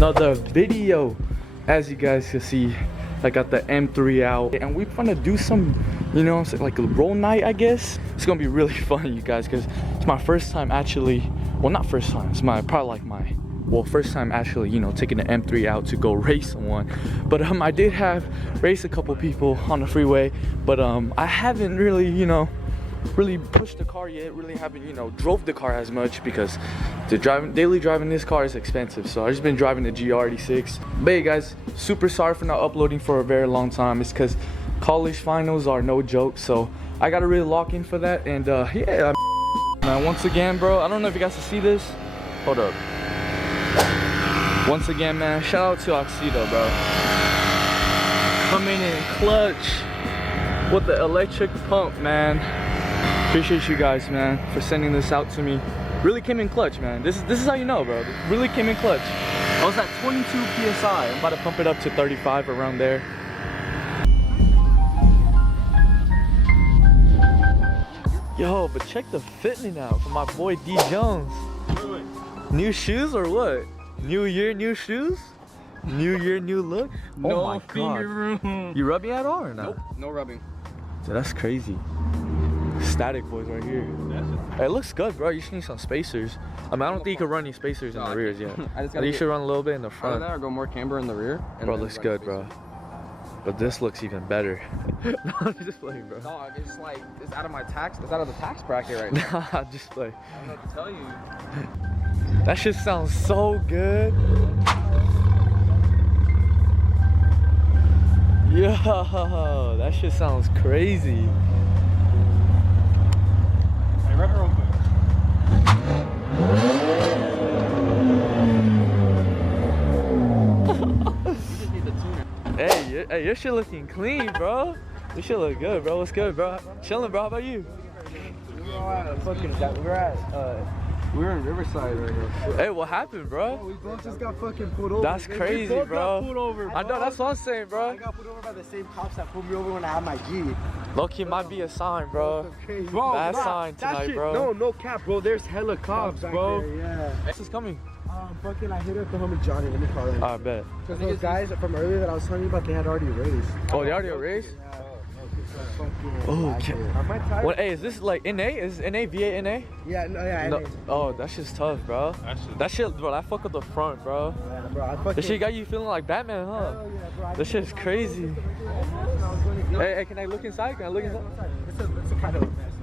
another video. As you guys can see, I got the M3 out and we're gonna do some, you know, like a roll night, I guess. It's gonna be really fun, you guys, because it's my first time actually, well, not first time, it's probably like my first time actually, you know, taking the M3 out to go race someone. But I did have raced a couple people on the freeway, but I haven't really, you know, really pushed the car yet. Really haven't, you know, drove the car as much because daily driving this car is expensive. So I've just been driving the GR86. But hey guys, super sorry for not uploading for a very long time. It's because college finals are no joke, so I gotta really lock in for that. And yeah, man, once again, bro, I don't know if you guys can see this. Hold up. Once again, man, shout out to Oxido, bro. Coming in clutch with the electric pump, man. Appreciate you guys, man, for sending this out to me. Really came in clutch, man. This is how you know, bro. Really came in clutch. I was at 22 PSI. I'm about to pump it up to 35, around there. Yo, but check the fitment out from my boy D Jones. New shoes or what? New year, new shoes? New year, new look? No, oh my finger room. You rubbing at all or not? Nope, no rubbing. Dude, that's crazy. Static boys right here. Hey, it looks good, bro. You should need some spacers. I mean, I don't think you can run any spacers in the rears yet. I think you should run a little bit in the front. Or go more camber in the rear. Bro, looks good, bro. But this looks even better. No, I'm just playing, bro. No, it's like, it's out of my tax, it's out of the tax bracket right now. Nah, just play. I'm gonna tell you. That shit sounds so good. Yo, that shit sounds crazy. Hey, rub it real quick. Hey, your shit looking clean, bro. Your shit look good, bro. What's good, bro? Chilling, bro. How about you? We're in Riverside right now. Hey, what happened, bro? We both just got fucking pulled over. That's crazy, we both bro. Got pulled over, bro. I know, that's what I'm saying, bro. I got pulled over by the same cops that pulled me over when I had my G. Low-key might be a sign, bro. Bro, bad sign tonight, shit, bro. No cap, bro. There's hella cops, bro. There, yeah. This is coming. Fucking, I hit up the homie Johnny. Let me call him. I bet. Because those guys from earlier that I was telling you about, they had already raced. Oh, they already raced? Oh, okay. What? Hey, is this like NA? Is NA V8 NA? Yeah, no, yeah. No. Oh, that shit's tough, bro. That shit, bro. That fuck with the front, bro. Yeah, bro. I fucking. This shit got you feeling like Batman, huh? Yeah, bro. This shit's crazy. Hey, can I look inside? Can I look inside? It's a kind of a mess,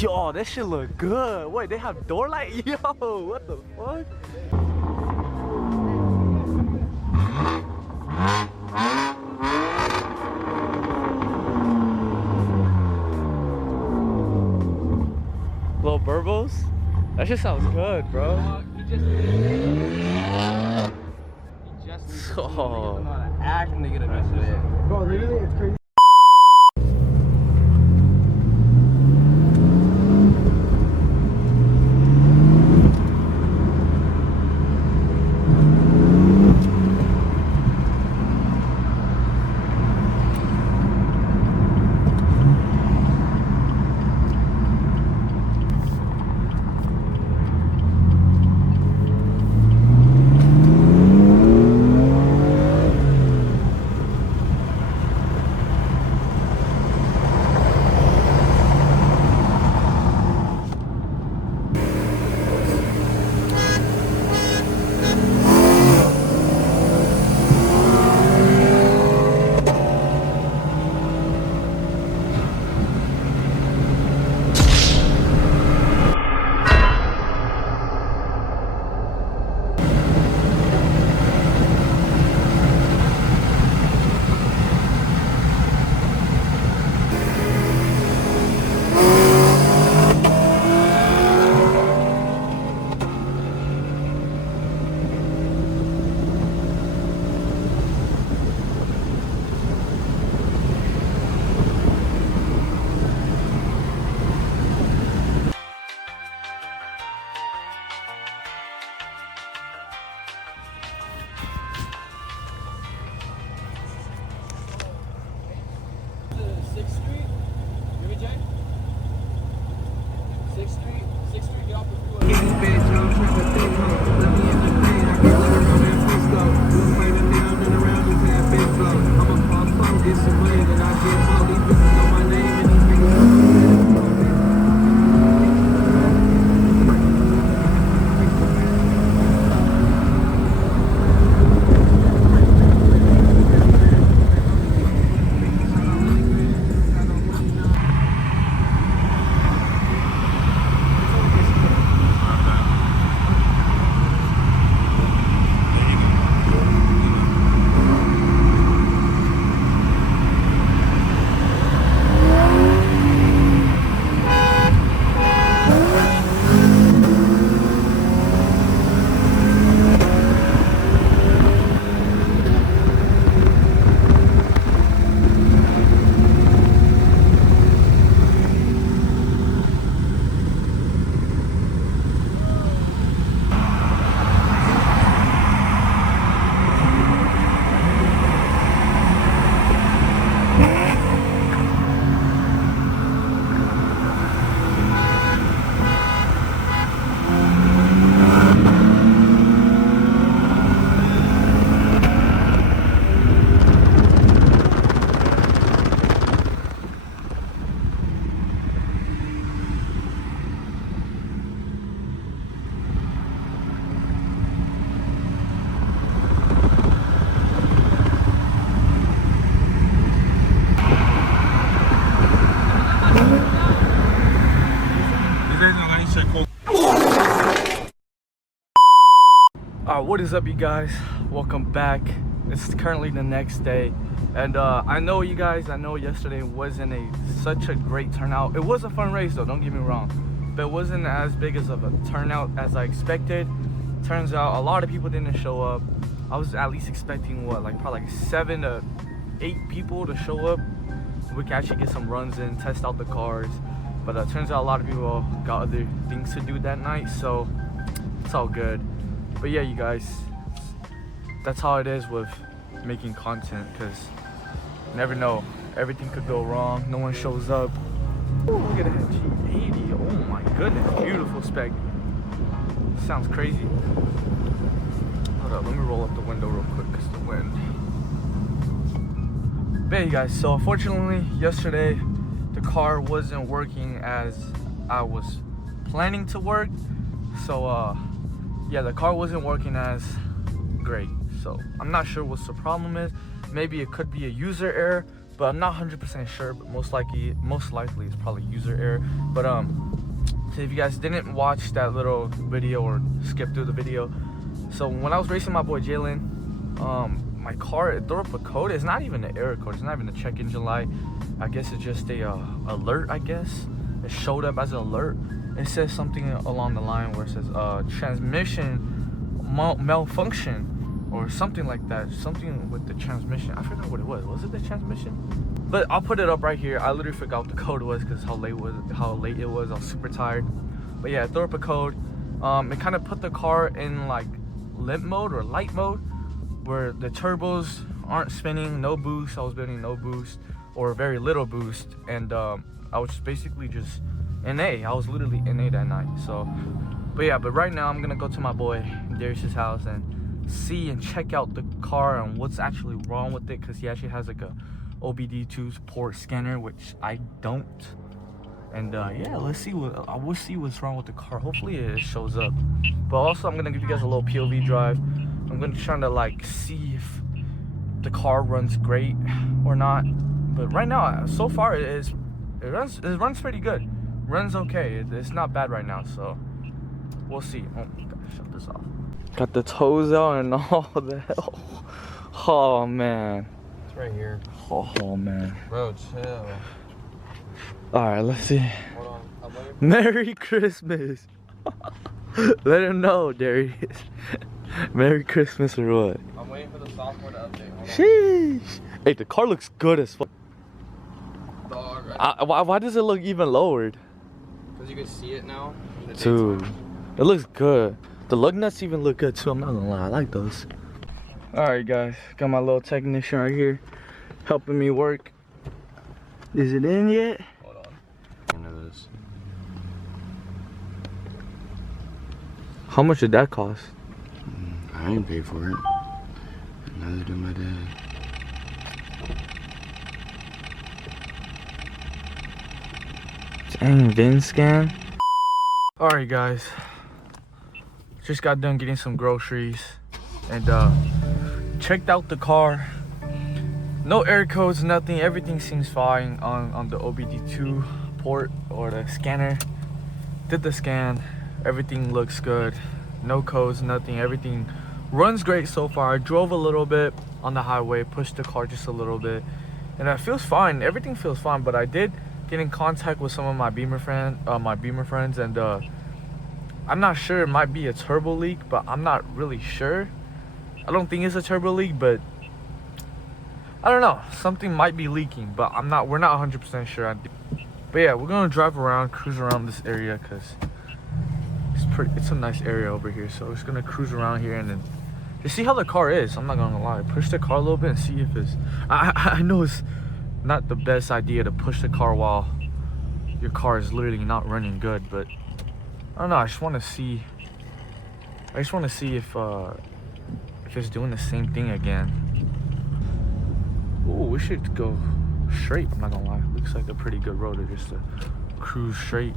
bro. Yo, that shit look good. Wait, they have door light? Yo, what the fuck? Little burbos? That shit sounds good, bro. He just needs to act and they get a message. Bro, literally, it's crazy. What is up, you guys? Welcome back. It's currently the next day, and I know you guys, I know yesterday wasn't such a great turnout. It was a fun race though, don't get me wrong, but it wasn't as big as of a turnout as I expected. Turns out a lot of people didn't show up. I was at least expecting probably 7 to 8 people to show up. We could actually get some runs in, test out the cars, but turns out a lot of people got other things to do that night, so it's all good. But yeah, you guys, that's how it is with making content, because you never know, everything could go wrong. No one shows up. Ooh, look at that G80. Oh my goodness, beautiful spec. Sounds crazy. Hold up, let me roll up the window real quick because the wind. But yeah, you guys, so unfortunately yesterday the car wasn't working as I was planning to work. So yeah, the car wasn't working as great. So I'm not sure what the problem is. Maybe it could be a user error, but I'm not 100% sure. But most likely it's probably user error. But so if you guys didn't watch that little video or skip through the video, so when I was racing my boy Jalen, my car, it threw up a code. It's not even an error code. It's not even a check engine light. I guess it's just a alert. I guess it showed up as an alert. It says something along the line where it says transmission malfunction or something like that. Something with the transmission. I forgot what it was. Was it the transmission? But I'll put it up right here. I literally forgot what the code was because how late it was. I was super tired. But yeah, it threw up a code. It kind of put the car in like limp mode or light mode, where the turbos aren't spinning, no boost. I was building no boost or very little boost, and I was basically just NA. I was literally NA that night. So, but yeah, but right now I'm gonna go to my boy Darius's house and see and check out the car and what's actually wrong with it, because he actually has like a OBD2 port scanner, which I don't. And yeah, we'll see what's wrong with the car. Hopefully it shows up. But also I'm gonna give you guys a little POV drive. I'm gonna try to like see if the car runs great or not. But right now, so far it runs pretty good. Runs okay. It's not bad right now, so we'll see. Oh, gotta shut this off. Got the toes out and all that. Oh man. It's right here. Oh man. Bro, chill. Alright, let's see. Hold on. I'm waiting. Merry Christmas. Let him know, Darius. Merry Christmas or what? I'm waiting for the software to update. Hold on. Sheesh. Hey, the car looks good as fuck. Dog, right? Why does it look even lowered? Because you can see it now. Dude, it looks good. The lug nuts even look good too. I'm not gonna lie, I like those. Alright guys, got my little technician right here helping me work. Is it in yet? Hold on. Into this. How much did that cost? I didn't pay for it. Neither did my dad. Dang, VIN scan. Alright guys, just got done getting some groceries and checked out the car. No error codes, nothing. Everything seems fine on the OBD2 port or the scanner. Did the scan, everything looks good. No codes, nothing. Everything runs great so far. I drove a little bit on the highway, pushed the car just a little bit, and it feels fine. Everything feels fine. But I did get in contact with some of my Beamer friends, and I'm not sure. It might be a turbo leak, but I'm not really sure. I don't think it's a turbo leak, but I don't know. Something might be leaking, but we're not 100% sure. But yeah, we're gonna drive around, cruise around this area because it's a nice area over here. So we're just gonna cruise around here and then just see how the car is. I'm not gonna lie. Push the car a little bit and see if it's. I know it's not the best idea to push the car while your car is literally not running good, but I don't know. I just want to see. if it's doing the same thing again. Oh, we should go straight. I'm not gonna lie. Looks like a pretty good road to just to cruise straight.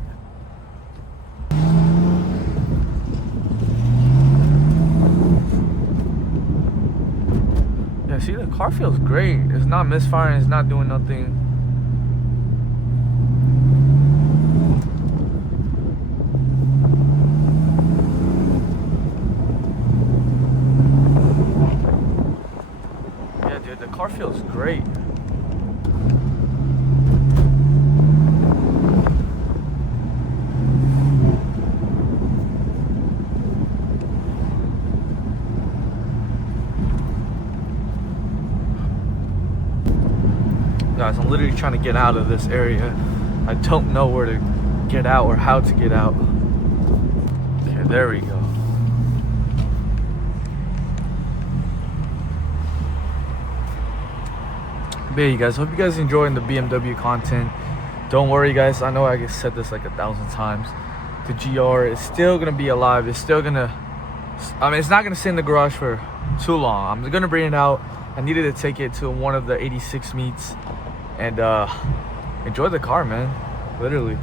Yeah, see, the car feels great. It's not misfiring. It's not doing nothing. Yeah, dude, the car feels great. Guys, I'm literally trying to get out of this area. I don't know where to get out or how to get out. Okay, there we go. But yeah, you guys, hope you guys enjoying the BMW content. Don't worry, guys. I know I said this like 1,000 times. The GR is still gonna be alive. It's still gonna. I mean, it's not gonna sit in the garage for too long. I'm gonna bring it out. I needed to take it to one of the 86 meets and enjoy the car, man. Literally.